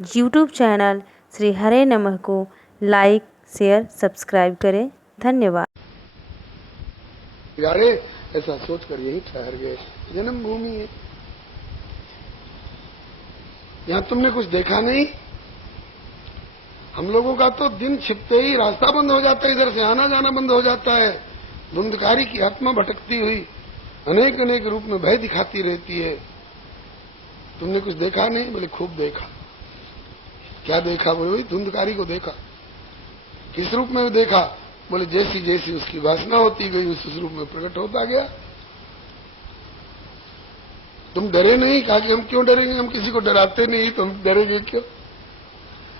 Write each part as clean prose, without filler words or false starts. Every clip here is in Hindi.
यूट्यूब चैनल श्री हरे नमः को लाइक, शेयर, सब्सक्राइब करें। धन्यवाद। यारे ऐसा सोचकर यही ठहर गए। जन्मभूमि है, यहां तुमने कुछ देखा नहीं। हम लोगों का तो दिन छिपते ही रास्ता बंद हो जाता है, इधर से आना जाना बंद हो जाता है। धुंधकारी की आत्मा भटकती हुई अनेक अनेक रूप में भय दिखाती रहती है। तुमने कुछ देखा नहीं? बोले खूब देखा। क्या देखा? बोले वही धुंधकारी को देखा। किस रूप में देखा? बोले जैसी जैसी उसकी वासना होती गई उस रूप में प्रकट होता गया। तुम डरे नहीं? कहा कि हम क्यों डरेंगे, हम किसी को डराते नहीं, तुम डरेंगे क्यों?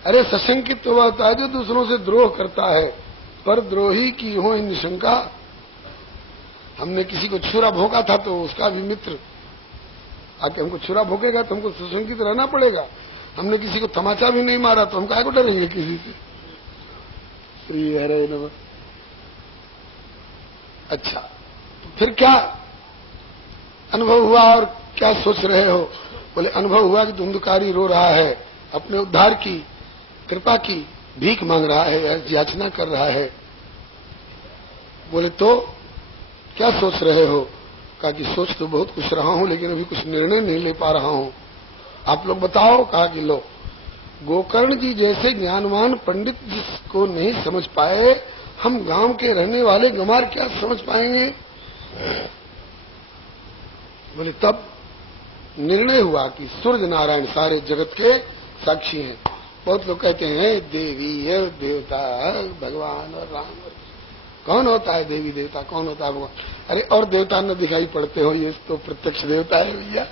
अरे सशंकित तो वह होता है जो दूसरों से द्रोह करता है, पर द्रोही की हो इन शंका। हमने किसी को छुरा भोंका था तो उसका भी मित्र आके हमको छुरा भोंकेगा तो हमको सशंकित रहना पड़ेगा। हमने किसी को तमाचा भी नहीं मारा तो हम काहे को डरेंगे किसी से? श्री हरे नमः। अच्छा, तो फिर क्या अनुभव हुआ और क्या सोच रहे हो? बोले अनुभव हुआ कि धुंधकारी रो रहा है, अपने उद्धार की कृपा की भीख मांग रहा है, याचना कर रहा है। बोले तो क्या सोच रहे हो? कहा कि सोच तो बहुत कुछ रहा हूं लेकिन अभी कुछ निर्णय नहीं ले पा रहा हूं। आप लोग बताओ। कहा कि लो, गोकर्ण जी जैसे ज्ञानवान पंडित जिसको नहीं समझ पाए, हम गांव के रहने वाले गंवार क्या समझ पाएंगे? बोले तब निर्णय हुआ कि सूर्य नारायण सारे जगत के साक्षी हैं। बहुत लोग कहते हैं देवी है, देवता है, भगवान और राम। कौन होता है देवी देवता, कौन होता है भगवान? अरे और देवता न दिखाई पड़ते हो, ये तो प्रत्यक्ष देवता है भैया।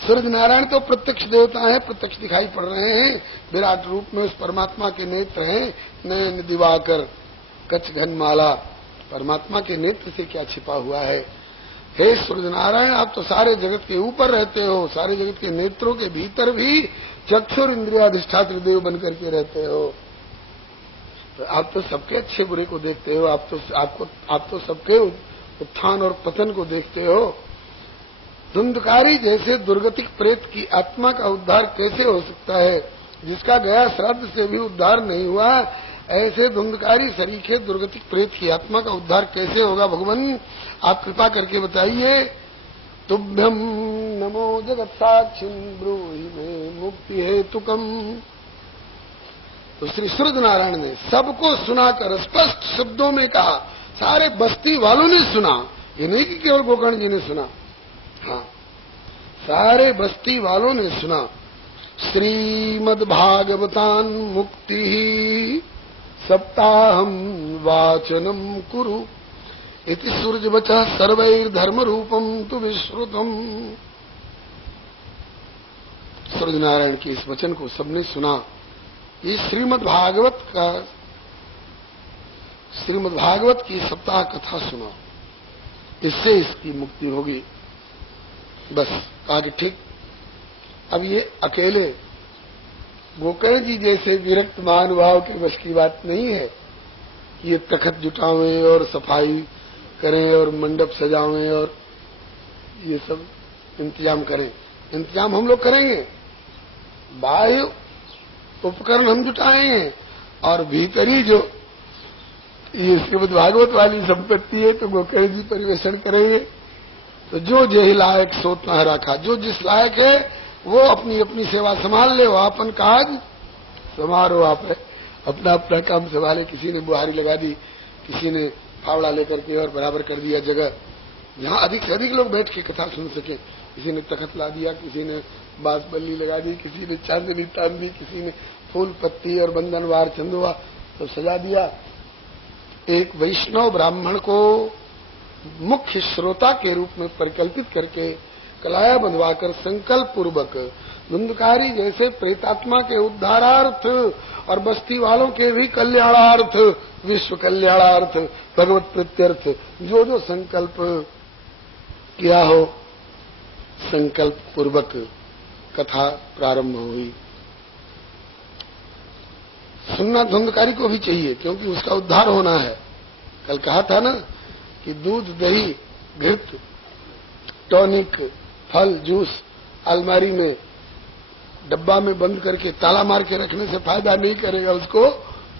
सूर्य नारायण तो प्रत्यक्ष देवता है, प्रत्यक्ष दिखाई पड़ रहे हैं। विराट रूप में उस परमात्मा के नेत्र हैं, नयन दिवाकर कच्छ घनमाला। परमात्मा के नेत्र से क्या छिपा हुआ है? हे सूर्य नारायण, आप तो सारे जगत के ऊपर रहते हो, सारे जगत के नेत्रों के भीतर भी चक्षुर इंद्रियाधिष्ठात्र देव बन करके रहते हो। तो आप तो सबके अच्छे बुरे को देखते हो, आप तो सबके उत्थान और पतन को देखते हो। धुंधकारी जैसे दुर्गतिक प्रेत की आत्मा का उद्धार कैसे हो सकता है, जिसका गया श्राद्ध से भी उद्धार नहीं हुआ? ऐसे धुंधकारी सरीखे दुर्गतिक प्रेत की आत्मा का उद्धार कैसे होगा? भगवान आप कृपा करके बताइए। तुभ्यम नमो जगत साक्षिन् ब्रूहि मे मुक्ति हेतुकम। तो श्री सूर्य नारायण ने सबको सुनाकर स्पष्ट शब्दों में कहा। सारे बस्ती वालों ने सुना, ये नहीं कि केवल गोकर्ण जी ने सुना। हाँ, सारे बस्ती वालों ने सुना। श्रीमद्भागवतान मुक्ति सप्ताहम वाचनम कुरु इति सूर्यवचः सर्वैर्धर्म रूपम तु विश्रुतम। सूर्य नारायण के इस वचन को सबने सुना। ये श्रीमद् भागवत की सप्ताह कथा सुना, इससे इसकी मुक्ति होगी। बस आगे ठीक। अब ये अकेले गोकर्ण जी जैसे विरक्त महानुभाव के बस की बात नहीं है। ये तखत जुटावें और सफाई करें और मंडप सजावें और ये सब इंतजाम करें। इंतजाम हम लोग करेंगे, बाह्य उपकरण हम जुटाएंगे और भीतरी जो ये श्रीमद् भागवत वाली संपत्ति है तो गोकर्ण जी परिवेशन करेंगे। तो जो जही लायक सोत न रखा, जो जिस लायक है वो अपनी अपनी सेवा संभाल ले, वो अपन काज समारो। आप अपना अपना काम संभाले। किसी ने बुहारी लगा दी, किसी ने फावड़ा लेकर के और बराबर कर दिया जगह जहां अधिक से अधिक लोग बैठ के कथा सुन सके। किसी ने तखत ला दिया, किसी ने बांस बल्ली लगा दी, किसी ने चांदनी तान दी, किसी ने फूल पत्ती और बंधनवार चंदुआ तो सजा दिया। एक वैष्णव ब्राह्मण को मुख्य श्रोता के रूप में परिकल्पित करके कलाया बंधवाकर संकल्प पूर्वक धुंधकारी जैसे प्रेतात्मा के उद्धारार्थ और बस्ती वालों के भी कल्याणार्थ, विश्व कल्याणार्थ, भगवत प्रत्यर्थ जो जो संकल्प किया हो, संकल्प पूर्वक कथा प्रारंभ हुई। सुनना धुंधकारी को भी चाहिए क्योंकि उसका उद्धार होना है। कल कहा था ना कि दूध, दही, घृत, टॉनिक, फल, जूस अलमारी में डब्बा में बंद करके ताला मार के रखने से फायदा नहीं करेगा, उसको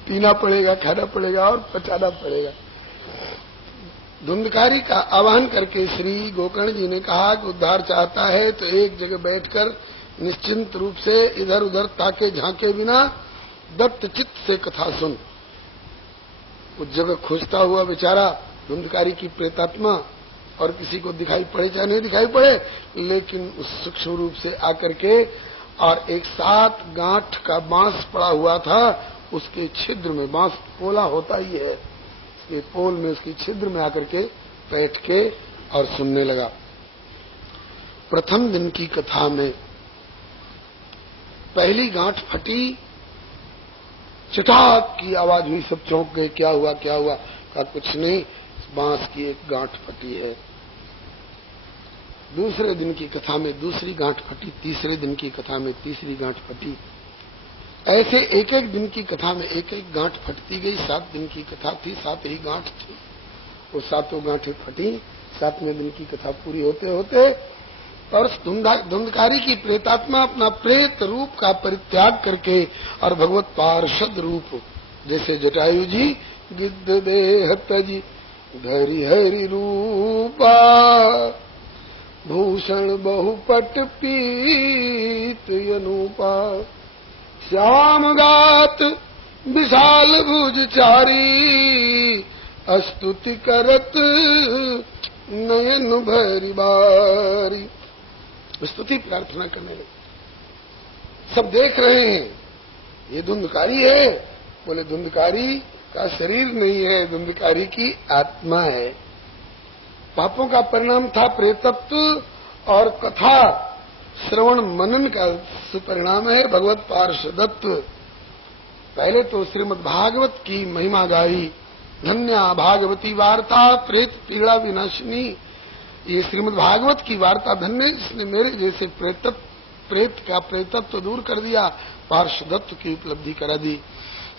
पीना पड़ेगा, खाना पड़ेगा और पचाना पड़ेगा। धुंधकारी का आह्वान करके श्री गोकर्ण जी ने कहा कि उद्धार चाहता है तो एक जगह बैठकर निश्चिंत रूप से इधर उधर ताके झांके बिना दत्त चित्त से कथा सुन। उस जगह खोजता हुआ बेचारा धुंधकारी की प्रेतात्मा, और किसी को दिखाई पड़े चाहे नहीं दिखाई पड़े, लेकिन उस सूक्ष्म रूप से आकर के, और एक 7 गांठ का बांस पड़ा हुआ था, उसके छिद्र में, बांस पोला होता ही है, ये पोल में उसकी छिद्र में आकर के बैठ के और सुनने लगा। प्रथम दिन की कथा में पहली गांठ फटी, चटाक की आवाज हुई, सब चौंक गए, क्या हुआ क्या हुआ? कहा कुछ नहीं, बांस की एक गांठ फटी है। दूसरे दिन की कथा में दूसरी गांठ फटी, तीसरे दिन की कथा में तीसरी गांठ फटी। ऐसे एक एक दिन की कथा में एक एक गांठ फटती गई। 7 दिन की कथा थी, 7 ही गांठ थी, वो 7 गांठें फटी। 7वें दिन की कथा पूरी होते होते और धुंधकारी की प्रेतात्मा अपना प्रेत रूप का परित्याग करके और भगवत पार्षद रूप, जैसे जटायु जी गिद्ध देह तजी धरि हरि रूपा, भूषण बहुपट पीत अनूपा, श्याम गात विशाल भुजचारी, अस्तुति करत नयन भरी बारी। स्तुति प्रार्थना करने लगे। सब देख रहे हैं, ये धुंधकारी है। बोले धुंधकारी का शरीर नहीं है, धुंधकारी की आत्मा है। पापों का परिणाम था प्रेतत्व, और कथा श्रवण मनन का सुपरिणाम है भगवत पार्षदत्व। पहले तो श्रीमद् भागवत की महिमा गाई, धन्या भागवती वार्ता प्रेत पीड़ा विनाशिनी। ये श्रीमद् भागवत की वार्ता धन्य, जिसने मेरे जैसे प्रेत का प्रेतत्व दूर कर दिया, पार्षदत्व की उपलब्धि करा दी।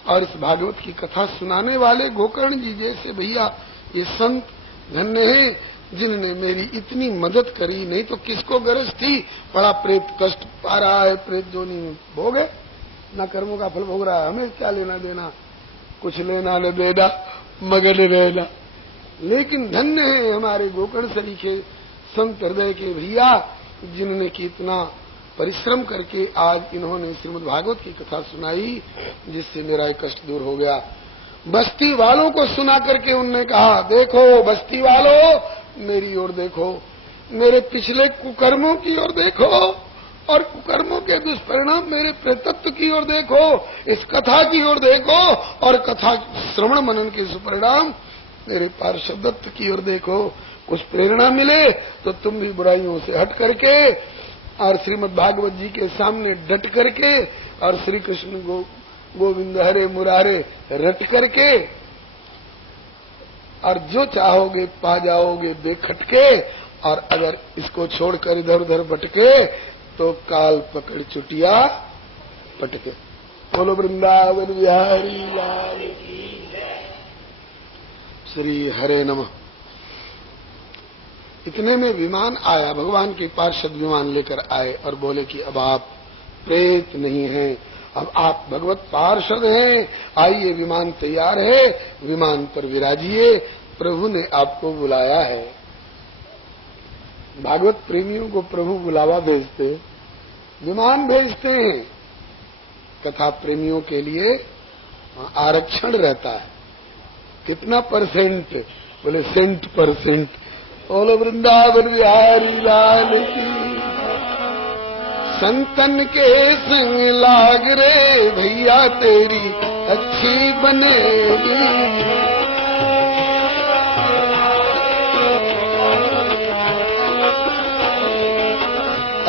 और इस भागवत की कथा सुनाने वाले गोकर्ण जी जैसे भैया, ये संत धन्य हैं जिन्होंने मेरी इतनी मदद करी। नहीं तो किसको गरज थी? बड़ा प्रेत कष्ट पा रहा है, प्रेत जोनी में भोगे, ना कर्मों का फल भोग रहा है, हमें क्या लेना देना, कुछ लेना न देना, मगन रहना। लेकिन धन्य है हमारे गोकर्ण सरीखे संत हृदय के भैया, जिन्होंने कि इतना परिश्रम करके आज इन्होंने श्रीमद् भागवत की कथा सुनाई, जिससे मेरा एक कष्ट दूर हो गया। बस्ती वालों को सुना करके उनने कहा, देखो बस्ती वालों, मेरी ओर देखो, मेरे पिछले कुकर्मों की ओर देखो, और कुकर्मों के दुष्परिणाम मेरे प्रेतत्व की ओर देखो, इस कथा की ओर देखो, और कथा श्रवण मनन के सुपरिणाम मेरे पार्षदत्व की ओर देखो। कुछ प्रेरणा मिले तो तुम भी बुराइयों से हट करके और श्रीमद् भागवत जी के सामने डट करके और श्री कृष्ण गोविंद हरे मुरारे रट करके और जो चाहोगे पा जाओगे बेखटके। और अगर इसको छोड़कर इधर उधर भटके तो काल पकड़ चुटिया पटके। बोलो वृंदावन बिहारी लाल की जय। श्री हरे नमः। इतने में विमान आया, भगवान के पार्षद विमान लेकर आए और बोले कि अब आप प्रेत नहीं हैं, अब आप भगवत पार्षद हैं, आइए विमान तैयार है, विमान पर विराजिए, प्रभु ने आपको बुलाया है। भागवत प्रेमियों को प्रभु बुलावा भेजते, विमान भेजते हैं। कथा प्रेमियों के लिए आरक्षण रहता है। कितना परसेंट? बोले 100%। बोलो वृंदावन बिहारी लाल की। संतन के संग लाग रे भैया तेरी अच्छी बनेगी,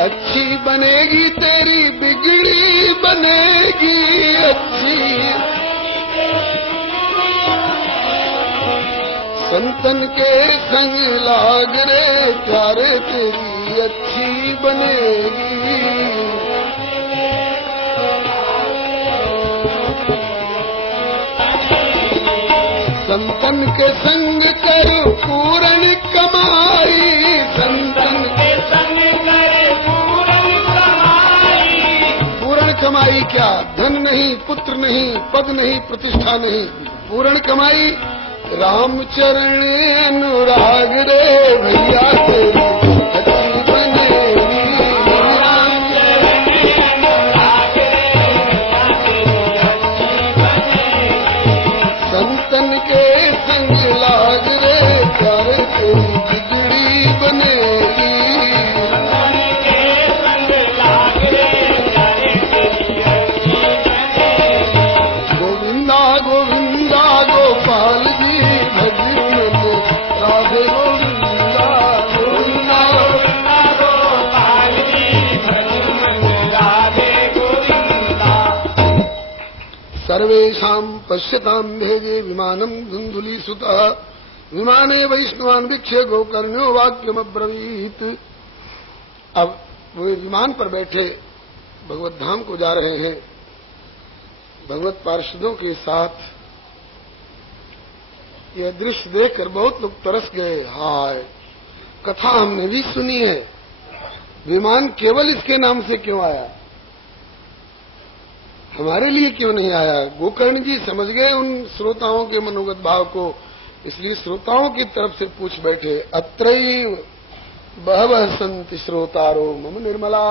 अच्छी बनेगी तेरी बिगड़ी बनेगी अच्छी। संतन के संग लाग रे प्यारे तेरी अच्छी बनेगी। संतन के संग कर पूर्ण कमाई, संतन के संग कर पूर्ण कमाई। क्या, धन नहीं, पुत्र नहीं, पद नहीं, प्रतिष्ठा नहीं, पूर्ण कमाई राम चरण अनुराग रे भैया तेरी अच्छी बनेगी। संतन के संग लाग रे प्यारे तेरी बिगड़ी बनेगी। गोविंदा गोविंदा गोपाल जी भजन राधे गोविंदा गोविंदा गोपाल जी भजन राधे गोविंदा। सर्वेषां पश्यतां भेजे विमानं धुंधुलीसुतः विमाने वैष्णवान् वीक्ष्य गोकर्ण्यो वाक्यमब्रवीत्। अब वो विमान पर बैठे भगवत धाम को जा रहे हैं भगवत पार्षदों के साथ। यह दृश्य देखकर बहुत लोग तरस गए। हाय, कथा हमने भी सुनी है, विमान केवल इसके नाम से क्यों आया, हमारे लिए क्यों नहीं आया। गोकर्ण जी समझ गए उन श्रोताओं के मनोगत भाव को, इसलिए श्रोताओं की तरफ से पूछ बैठे। अत्रैव बहवः सन्ति श्रोतारो मम निर्मला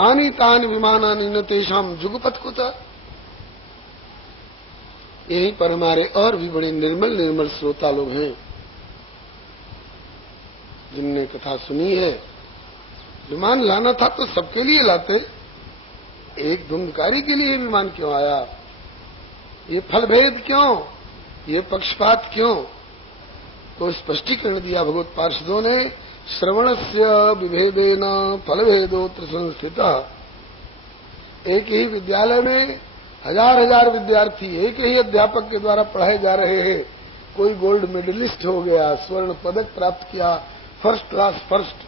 आनीतानि विमानानि न तेषां जुगपथ कुतः। यहीं पर हमारे और भी बड़े निर्मल निर्मल श्रोता लोग हैं जिनने कथा सुनी है। विमान लाना था तो सबके लिए लाते, एक धुंधकारी के लिए विमान क्यों आया, ये फलभेद क्यों, ये पक्षपात क्यों। तो स्पष्टीकरण दिया भगवत पार्षदों ने। श्रवणस्य विभेदेन फलभेदोत्र संस्थितः। एक ही विद्यालय में हजार हजार विद्यार्थी एक ही अध्यापक के द्वारा पढ़ाए जा रहे हैं। कोई गोल्ड मेडलिस्ट हो गया, स्वर्ण पदक प्राप्त किया, फर्स्ट क्लास फर्स्ट,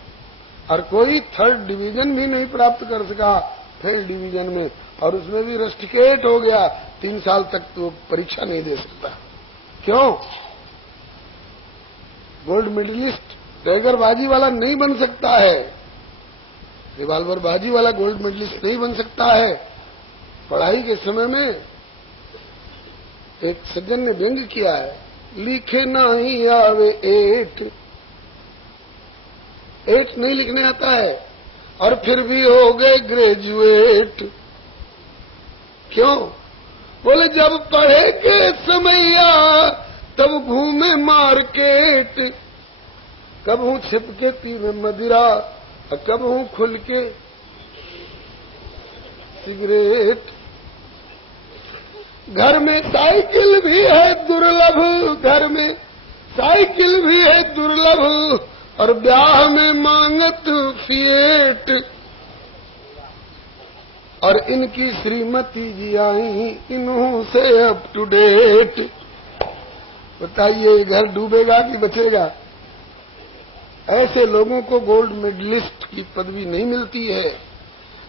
और कोई थर्ड डिवीजन भी नहीं प्राप्त कर सका फेल डिवीजन में, और उसमें भी रस्टिकेट हो गया, 3 साल तक तो परीक्षा नहीं दे सकता। क्यों? गोल्ड मेडलिस्ट टैगरबाजी वाला नहीं बन सकता है, रिवाल्वर बाजी वाला गोल्ड मेडलिस्ट नहीं बन सकता है। पढ़ाई के समय में एक सज्जन ने व्यंग किया है, लिखे नहीं आवे एट नहीं लिखने आता है और फिर भी हो गए ग्रेजुएट। क्यों? बोले जब पढ़े के समैया तब घूमे मार्केट, कब हूं छिप के पीवे मदिरा और कब हूं खुल के सिगरेट। घर में साइकिल भी है दुर्लभ, घर में साइकिल भी है दुर्लभ, और ब्याह में मांगत फिएट। और इनकी श्रीमती जी आई इन्हों से अप टू डेट। बताइए घर डूबेगा कि बचेगा? ऐसे लोगों को गोल्ड मेडलिस्ट की पदवी नहीं मिलती है।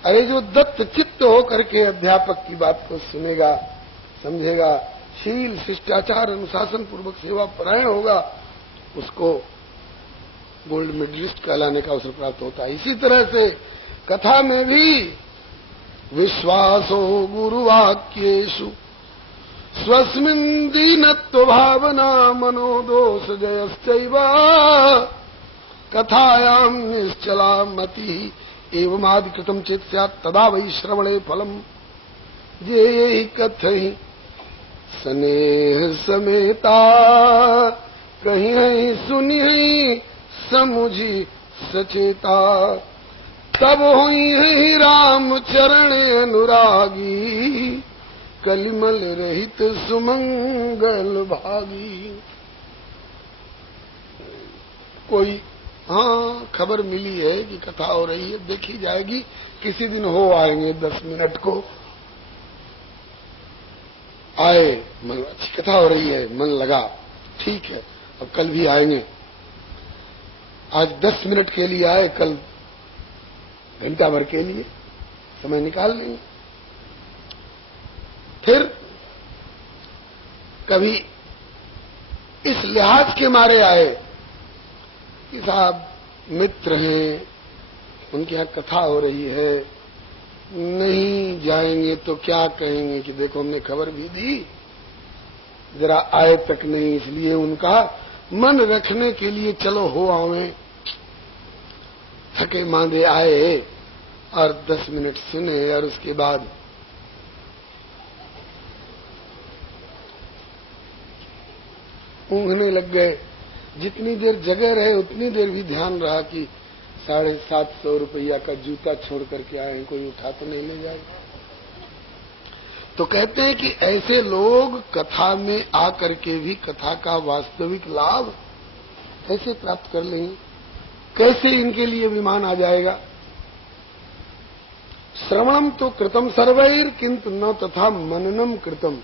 अरे जो दत्त चित्त होकर के अध्यापक की बात को सुनेगा, समझेगा, शील शिष्टाचार अनुशासन पूर्वक सेवा परायण होगा, उसको गोल्ड मेडलिस्ट कहलाने का अवसर प्राप्त होता है। इसी तरह से कथा में भी विश्वासो गुरुवाक्येषु स्वस्मिन् दीनत्व भावना मनोदोष जयश्चैव कथायां निश्चला मति एवमादिकृतं चेत् स्यात् तदा वै श्रवणे फलम्। ये कथहि स्नेह समेता कहीं सुनि समुझी सचेता, तब हुई है राम चरण अनुरागी कलिमल रहित सुमंगल भागी। कोई खबर मिली है कि कथा हो रही है, देखी जाएगी, किसी दिन हो आएंगे 10 मिनट को। आए, मन अच्छी कथा हो रही है, मन लगा, ठीक है, अब कल भी आएंगे। आज 10 मिनट के लिए आए, कल घंटा भर के लिए समय निकाल लेंगे। फिर कभी इस लिहाज के मारे आए कि साहब मित्र हैं, उनके यहाँ कथा हो रही है, नहीं जाएंगे तो क्या कहेंगे कि देखो हमने खबर भी दी, जरा आए तक नहीं। इसलिए उनका मन रखने के लिए चलो हो आवे, थके मांदे आए और 10 मिनट सुने और उसके बाद ऊँघने लग गए। जितनी देर जगह रहे उतनी देर भी ध्यान रहा कि 750 रुपया का जूता छोड़ करके आए हैं, कोई उठा तो नहीं ले जाएगा। तो कहते हैं कि ऐसे लोग कथा में आकर के भी कथा का वास्तविक लाभ कैसे प्राप्त कर लेंगे, कैसे इनके लिए विमान आ जाएगा। श्रवणम तो कृतम सर्वैर किंतु न तथा मननम कृतम।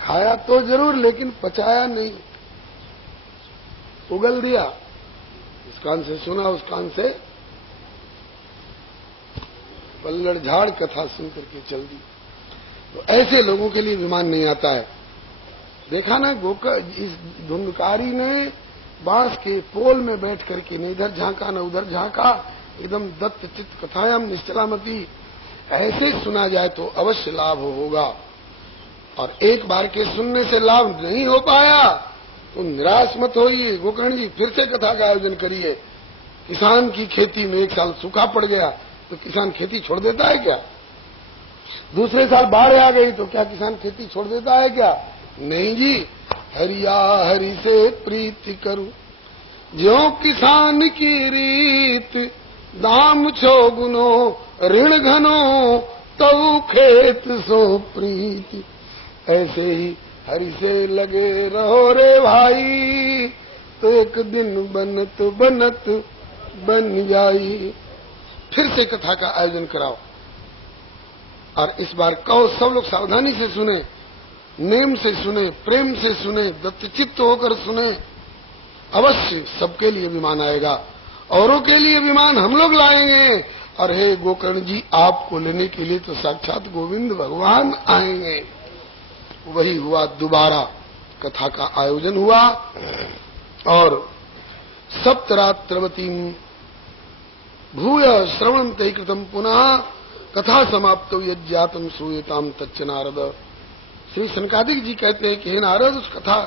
खाया तो जरूर लेकिन पचाया नहीं, उगल दिया, इस कान से सुना उस कान से पल्लड़ झाड़ कथा सुन करके चल दी। तो ऐसे लोगों के लिए विमान नहीं आता है। देखा ना इस धुंधकारी ने बांस के पोल में बैठ करके न इधर झांका न उधर झांका, एकदम दत्त चित्त कथायाम निश्चलामती। ऐसे सुना जाए तो अवश्य लाभ होगा, और एक बार के सुनने से लाभ नहीं हो पाया तो निराश मत होइए। गोकर्ण जी फिर से कथा का आयोजन करिए। किसान की खेती में एक साल सूखा पड़ गया तो किसान खेती छोड़ देता है क्या? दूसरे साल बाढ़ आ गई तो क्या किसान खेती छोड़ देता है क्या? नहीं जी। हरिया हरि से प्रीति करूं ज्यों किसान की रीत, दाम छो गुनो ऋण घनो तऊ खेत सो प्रीति। ऐसे ही हरि से लगे रहो रे भाई, तो एक दिन बनत बनत बन जाई। फिर से कथा का आयोजन कराओ, और इस बार कहो सब लोग सावधानी से सुने, नेम से सुने, प्रेम से सुने, दत्तचित्त होकर सुने। अवश्य सबके लिए विमान आएगा, औरों के लिए विमान हम लोग लाएंगे। और हे गोकर्ण जी, आपको लेने के लिए तो साक्षात गोविंद भगवान आएंगे। वही हुआ, दोबारा कथा का आयोजन हुआ, और सप्तरात्रवती भूय श्रवणंते कृतम पुनः कथा समाप्त यज्ञातम श्रूयताम तच्च नारद। श्री सनकादिक जी कहते हैं कि हे नारद, उस कथा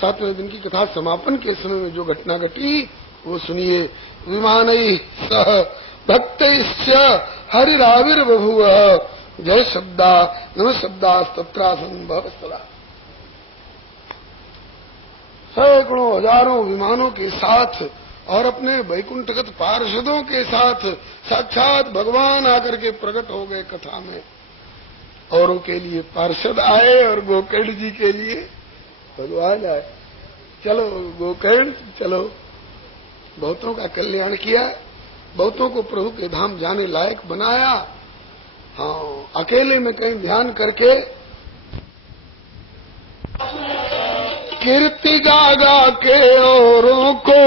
7वें दिन की कथा समापन के समय में जो घटना घटी वो सुनिए। विमानैः सह भक्तैश्च हरिराविर्बभूव जय शब्दा नम शब्दास्तत्रासन भवस्तदा। सैकड़ों हजारों विमानों के साथ और अपने वैकुंठगत पार्षदों के साथ साक्षात भगवान आकर के प्रकट हो गए कथा में। औरों के लिए पार्षद आए और गोकर्ण जी के लिए भगवान आए। चलो गोकर्ण चलो, बहुतों का कल्याण किया, बहुतों को प्रभु के धाम जाने लायक बनाया। हाँ, अकेले में कहीं ध्यान करके कीर्ति गा गा के औरों को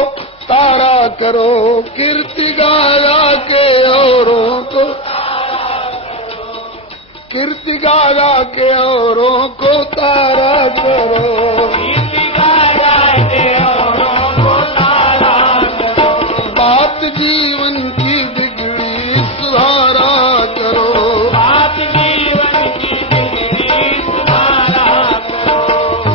तारा करो, कीर्ति गा गा के औरों को, कीर्ति गा गा के औरों को तारा करो, कीर्ति गा गा के औरों को तारा करो। बात जीवन की बिगड़ी सुधारा करो, बात जीवन की बिगड़ी सुधारा करो।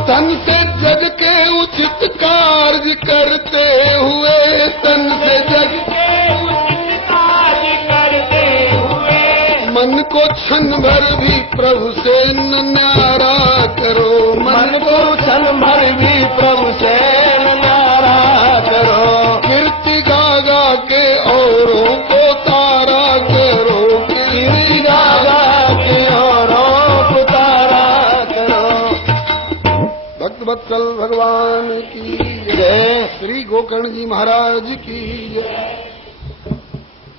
तन से जग के उचित कार्य करते हुए, तन से जग के उचित कार्य करते हुए, मन को क्षण भर भी प्रभु से न न्यारा करो, मन को क्षण भर भी प्रभु से न न्यारा करो। कीर्ति गा गा के औरों को तारा करो, कीर्ति गा गा के औरों को तारा करो। भक्त वत्सल भगवान की जय, श्री गोकर्ण जी महाराज की जय।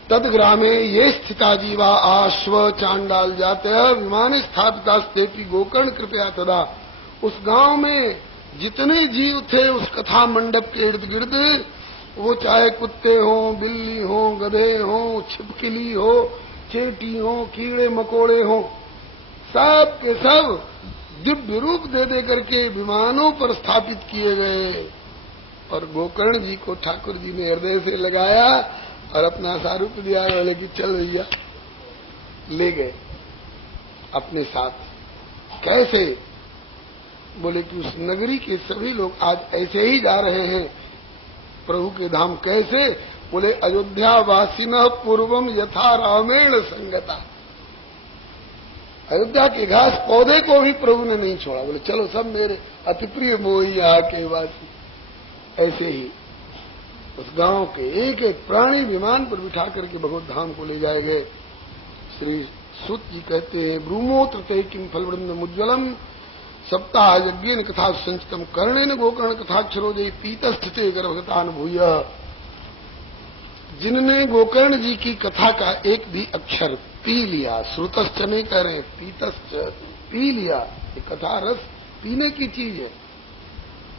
तदग्रामे ये स्थिता जीवा आश्व चांडाल जाते विमान स्थापिता स्तेपी गोकर्ण कृपया तदा। उस गांव में जितने जीव थे उस कथा मंडप के इर्द गिर्द, वो चाहे कुत्ते हो, बिल्ली हो, गधे हो, छिपकली हो, चेटी हो, कीड़े मकोड़े हो, सब के सब दिव्य रूप दे दे करके विमानों पर स्थापित किए गए। और गोकर्ण जी को ठाकुर जी ने हृदय से लगाया और अपना सारूप दिया, बोले कि चल भैया ले गए अपने साथ। कैसे? बोले कि उस नगरी के सभी लोग आज ऐसे ही जा रहे हैं प्रभु के धाम। कैसे? बोले अयोध्या वासिनः पूर्वम यथा रामेण संगता। अयोध्या के घास पौधे को भी प्रभु ने नहीं छोड़ा। बोले चलो सब मेरे अति प्रिय मोही यहाँ के वासी। ऐसे ही उस गांव के एक एक प्राणी विमान पर बिठा करके भगवत धाम को ले जाए गए। श्री सुत जी कहते हैं ब्रूमोत्र ते किम फलवृंदम उज्ज्वलम सप्ताह यज्ञेन कथा संचितम कर्णेन गोकर्ण कथाक्षरोदय पीतस्थिते गर्भगतान भूय। जिनने गोकर्ण जी की कथा का एक भी अक्षर पी लिया, श्रुतश्च नहीं कह रहे, पीतश्च पी लिया। ये कथा रस पीने की चीज है।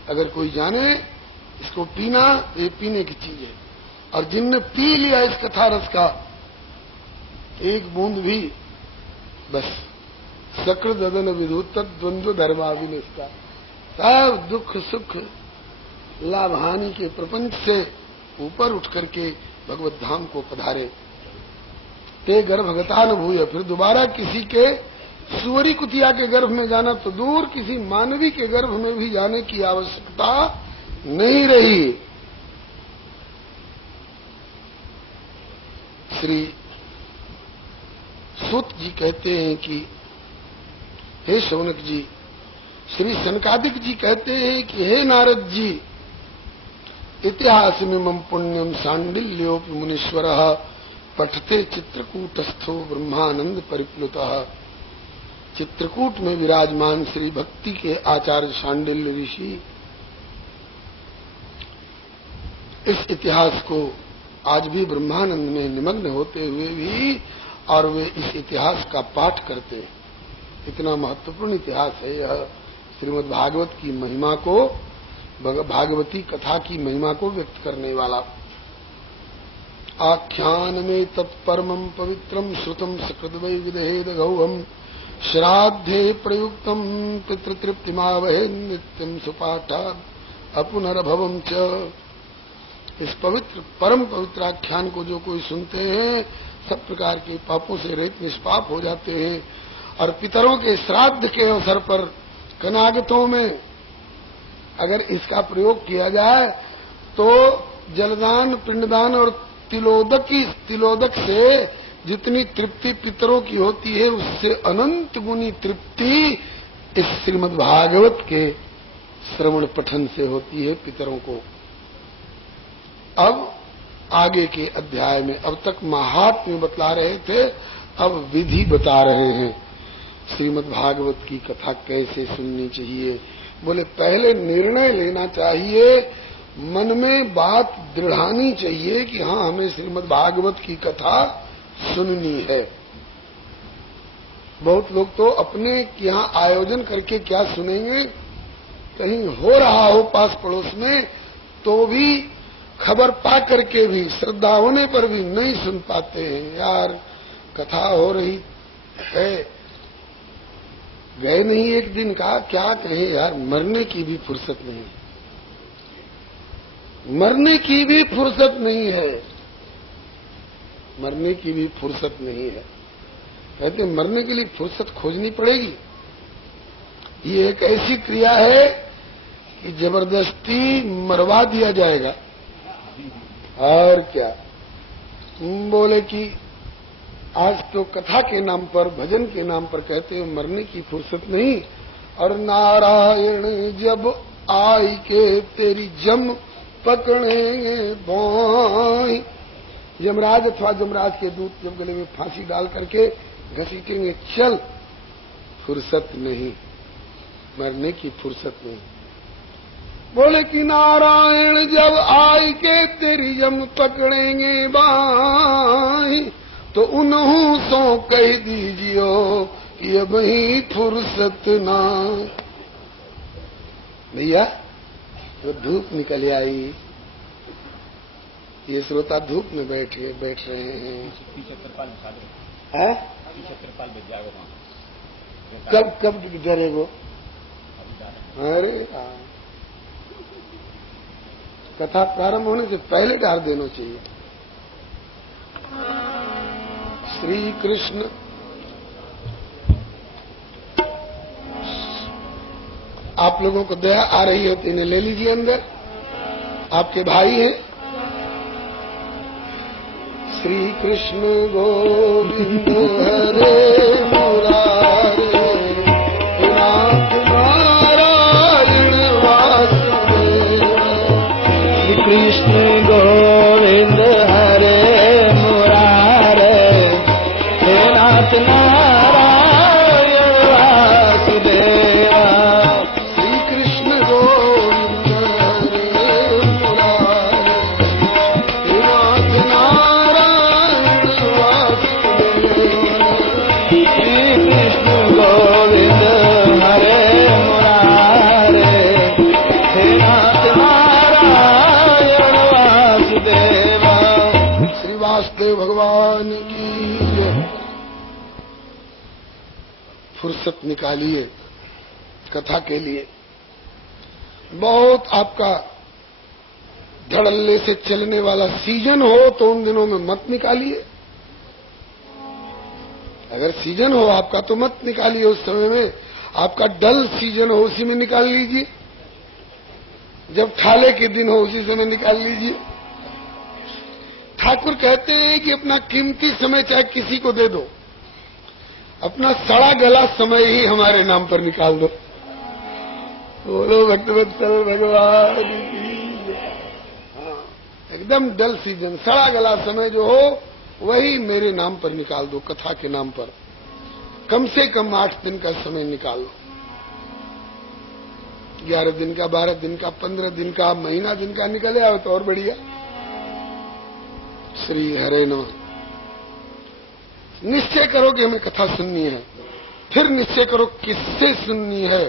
अगर कोई जाने इसको पीना, ये पीने की चीज है। और जिनने पी लिया इस कथा रस का एक बूंद भी, बस सकृदन विधुत द्वंद्व धर्माविनिष्टा, सब दुख सुख लाभ हानि के प्रपंच से ऊपर उठ करके भगवत धाम को पधारे। ते गर्भगतान भूय। फिर दोबारा किसी के सुअरी कुतिया के गर्भ में जाना तो दूर, किसी मानवी के गर्भ में भी जाने की आवश्यकता नहीं रही। श्री सूत जी कहते हैं कि हे शौनक जी, श्री सनकादिक जी कहते हैं कि हे नारद जी, इतिहास में मम पुण्यम सांडिल्योपि मुनीश्वरः पठते चित्रकूटस्थो ब्रह्मानंद परिप्लुतः। चित्रकूट में विराजमान श्री भक्ति के आचार्य सांडिल्य ऋषि इस इतिहास को आज भी ब्रह्मानंद में निमग्न होते हुए भी, और वे इस इतिहास का पाठ करते हैं। इतना महत्वपूर्ण इतिहास है यह। श्रीमद् भागवत की महिमा को, भागवती कथा की महिमा को व्यक्त करने वाला। आख्यान में तत्परमं पवित्रम श्रुतम सकृद्वै विदहेद गौहम श्राद्धे प्रयुक्तम पितृतृप्तिमावहे नित्यम सुपाठाद अपुनर्भवम च। इस पवित्र परम पवित्र आख्यान को जो कोई सुनते हैं सब प्रकार के पापों से रहित निष्पाप हो जाते हैं। और पितरों के श्राद्ध के अवसर पर कनागतों में अगर इसका प्रयोग किया जाए तो जलदान, पिंडदान और तिलोदक से जितनी तृप्ति पितरों की होती है उससे अनंत गुनी तृप्ति इस श्रीमद् भागवत के श्रवण पठन से होती है पितरों को। अब आगे के अध्याय में, अब तक महात्म्य बतला रहे थे, अब विधि बता रहे हैं श्रीमद् भागवत की कथा कैसे सुननी चाहिए। बोले पहले निर्णय लेना चाहिए, मन में बात दृढ़ानी चाहिए कि हाँ हमें श्रीमद् भागवत की कथा सुननी है। बहुत लोग तो अपने यहाँ आयोजन करके क्या सुनेंगे, कहीं हो रहा हो पास पड़ोस में तो भी खबर पा करके भी, श्रद्धा होने पर भी नहीं सुन पाते हैं। यार कथा हो रही है, गए नहीं एक दिन का, क्या कहें यार, मरने की भी फुर्सत नहीं, मरने की भी फुर्सत नहीं है, मरने की भी फुर्सत नहीं है। कहते मरने के लिए फुर्सत खोजनी पड़ेगी। ये एक ऐसी क्रिया है कि जबरदस्ती मरवा दिया जाएगा। और क्या बोले कि आज तो कथा के नाम पर, भजन के नाम पर कहते हैं मरने की फुर्सत नहीं। और नारायण जब आई के तेरी जम पकड़ेंगे बाई, यमराज अथवा जमराज के दूत जब गले में फांसी डाल करके घसीटेंगे, चल, फुर्सत नहीं, मरने की फुर्सत नहीं। बोले कि नारायण जब आई के तेरी जम पकड़ेंगे बाई, तो उन्हों सो कह दीजियो कि अब ही फुर्सत ना। भैया तो धूप निकल आई, ये श्रोता धूप में बैठ रहे हैं। कब डरे वो? अरे कथा प्रारंभ होने से पहले डाल देना चाहिए। श्री कृष्ण आप लोगों को दया आ रही है तो इन्हें ले लीजिए अंदर, आपके भाई हैं। श्री कृष्ण गोविंद हरे मुरारे, नाथ नारायण वासुदेव। श्री कृष्ण गोविंद हरे मुरारे, हे नाथ नारायण वासुदेवा। श्री कृष्ण गोविंद हरे मुरारे, हे नाथ नारायण वासुदेव। श्री कृष्ण गोविंद हरे मुरारे, हे नाथ नारायण वासुदेवा। श्री वासुदेव भगवान की जय। फुर्सत निकालिए कथा के लिए। बहुत आपका धड़ल्ले से चलने वाला सीजन हो तो उन दिनों में मत निकालिए। अगर सीजन हो आपका तो मत निकालिए उस समय में। आपका डल सीजन हो उसी में निकाल लीजिए। जब ठाले के दिन हो उसी समय निकाल लीजिए। ठाकुर कहते हैं कि अपना कीमती समय चाहे किसी को दे दो, अपना सड़ा गला समय ही हमारे नाम पर निकाल दो। बोलो भक्तवत्सल भगवान की जय। हाँ, एकदम डल सीजन, सड़ा गला समय जो हो वही मेरे नाम पर निकाल दो, कथा के नाम पर। कम से कम 8 दिन का समय निकाल लो। 11 दिन का, 12 दिन का, 15 दिन का, महीना दिन का निकले आओ तो और बढ़िया। श्री हरे नमः। निश्चय करो कि हमें कथा सुननी है, फिर निश्चय करो किससे सुननी है।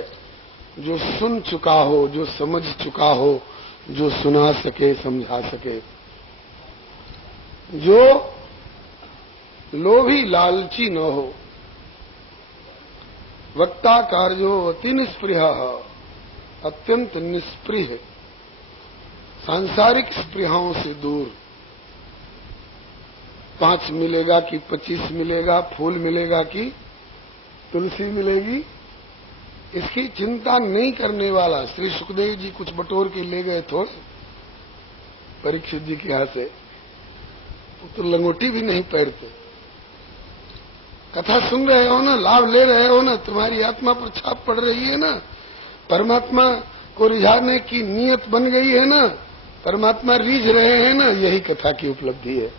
जो सुन चुका हो, जो समझ चुका हो, जो सुना सके, समझा सके। जो लोभी लालची न हो। वक्ता कार्यो अति निष्प्रिय, अत्यंत निष्प्रिय, सांसारिक स्पृहाओं से दूर। 5 मिलेगा कि 25 मिलेगा, फूल मिलेगा कि तुलसी मिलेगी, इसकी चिंता नहीं करने वाला। श्री सुखदेव जी कुछ बटोर के ले गए थोड़े परीक्षित जी के हाथ से, वो तो लंगोटी भी नहीं पैरते। कथा सुन रहे हो ना, लाभ ले रहे हो ना, तुम्हारी आत्मा पर छाप पड़ रही है ना, परमात्मा को रिझाने की नीयत बन गई है ना, परमात्मा रीझ रहे हैं ना, यही कथा की उपलब्धि है।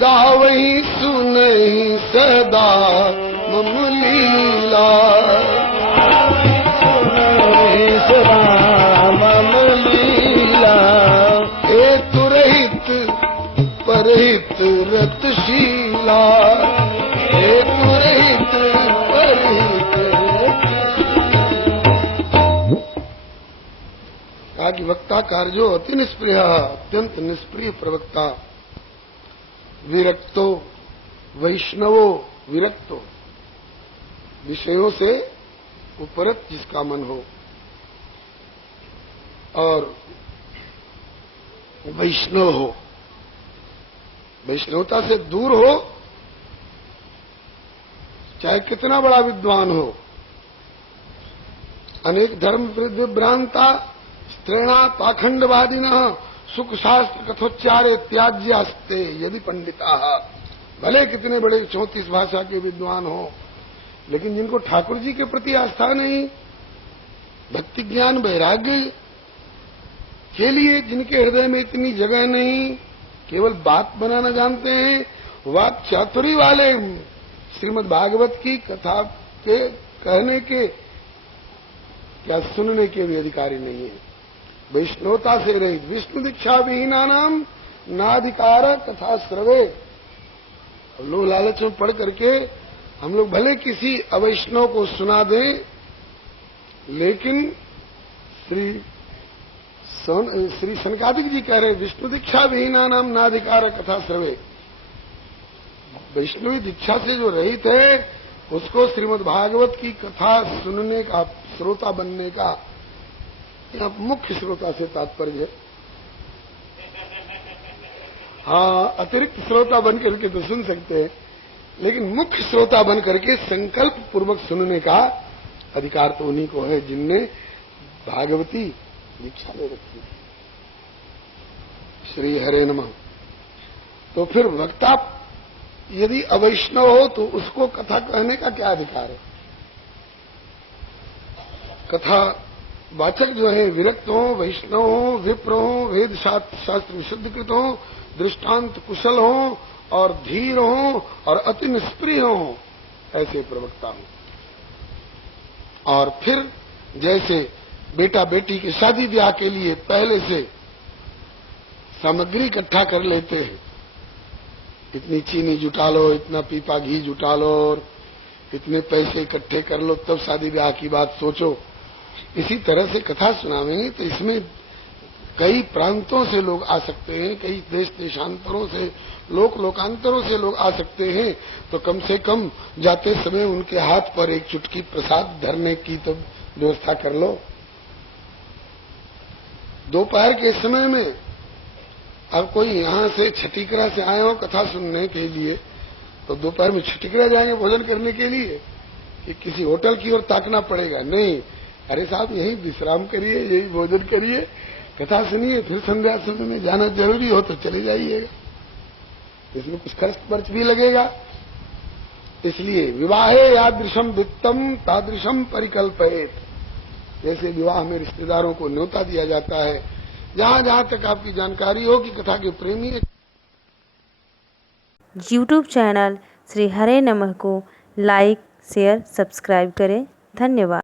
गावही सुनहि सदा मम लीला, सुनहि सदा मम लीला। हेतु रहित परहित रतशीला, हेतु रहित परहित। कहा कि वक्ता कार्यो अति निष्प्रिय, अत्यंत निष्प्रिय प्रवक्ता। विरक्तो वैष्णवो विरक्तो, विषयों से उपरत जिसका मन हो, और वैष्णव हो, वैष्णवता से दूर हो, चाहे कितना बड़ा विद्वान हो। अनेक धर्म विभ्रांता स्त्रीणा पाखंडवादिनः सुख शास्त्र कथोच्चारे त्याज्यास्ते यदि पंडिता। भले कितने बड़े 34 भाषा के विद्वान हो, लेकिन जिनको ठाकुर जी के प्रति आस्था नहीं, भक्ति ज्ञान वैराग्य के लिए जिनके हृदय में इतनी जगह नहीं, केवल बात बनाना जानते हैं, वाक चातुरी वाले, श्रीमद् भागवत की कथा के कहने के क्या सुनने के भी अधिकारी नहीं है। वैष्णवता से रहित, विष्णु दीक्षा विहीना नाम नाधिकार कथा श्रवे। लोग लालच में पढ़ करके हम लोग भले किसी अवैष्णव को सुना दें, लेकिन श्री सनकादिक जी कह रहे विष्णु दीक्षा विहीना नाम नाधिकार कथा श्रवे। वैष्णवी दीक्षा से जो रहित है उसको श्रीमद् भागवत की कथा सुनने का, श्रोता बनने का, यहाँ मुख्य श्रोता से तात्पर्य है। हाँ, अतिरिक्त श्रोता बन करके तो सुन सकते हैं, लेकिन मुख्य श्रोता बन करके संकल्प पूर्वक सुनने का अधिकार तो उन्हीं को है जिनने भागवती दीक्षा ले रखी है। श्री हरे नमः। तो फिर वक्ता यदि अवैष्णव हो तो उसको कथा कहने का क्या अधिकार है? कथा वाचक जो है विरक्त हो, वैष्णव हो, विप्र हो, वेद शास्त्र विशुद्धकृत हो, दृष्टांत कुशल हो और धीर हो और अति निष्प्रिय हो, ऐसे प्रवक्ता हो। और फिर जैसे बेटा बेटी की शादी ब्याह के लिए पहले से सामग्री इकट्ठा कर लेते हैं, इतनी चीनी जुटा लो, इतना पीपा घी जुटा लो और इतने पैसे इकट्ठे कर लो, तब शादी ब्याह की बात सोचो। इसी तरह से कथा सुनावेंगे तो इसमें कई प्रांतों से लोग आ सकते हैं, कई देश देशांतरों से, लोकांतरों से लोग आ सकते हैं। तो कम से कम जाते समय उनके हाथ पर एक चुटकी प्रसाद धरने की तो व्यवस्था कर लो। दोपहर के समय में अब कोई यहाँ से छठीकरा से आए हो कथा सुनने के लिए, तो दोपहर में छठीकरा जाएंगे भोजन करने के लिए कि किसी होटल की ओर ताकना पड़ेगा? नहीं, अरे साहब यही विश्राम करिए, यही भोजन करिए, कथा सुनिए, फिर संध्या समय में जाना जरूरी हो तो चले जाइएगा। इसमें कुछ खर्च भी लगेगा। इसलिए विवाहे यादृशम वित्तम तादृशम परिकल्पयेत। जैसे विवाह में रिश्तेदारों को न्योता दिया जाता है, जहां जहां तक आपकी जानकारी हो कि कथा के प्रेमी है। यूट्यूब चैनल श्री हरे नमः को लाइक, शेयर, सब्सक्राइब करें। धन्यवाद।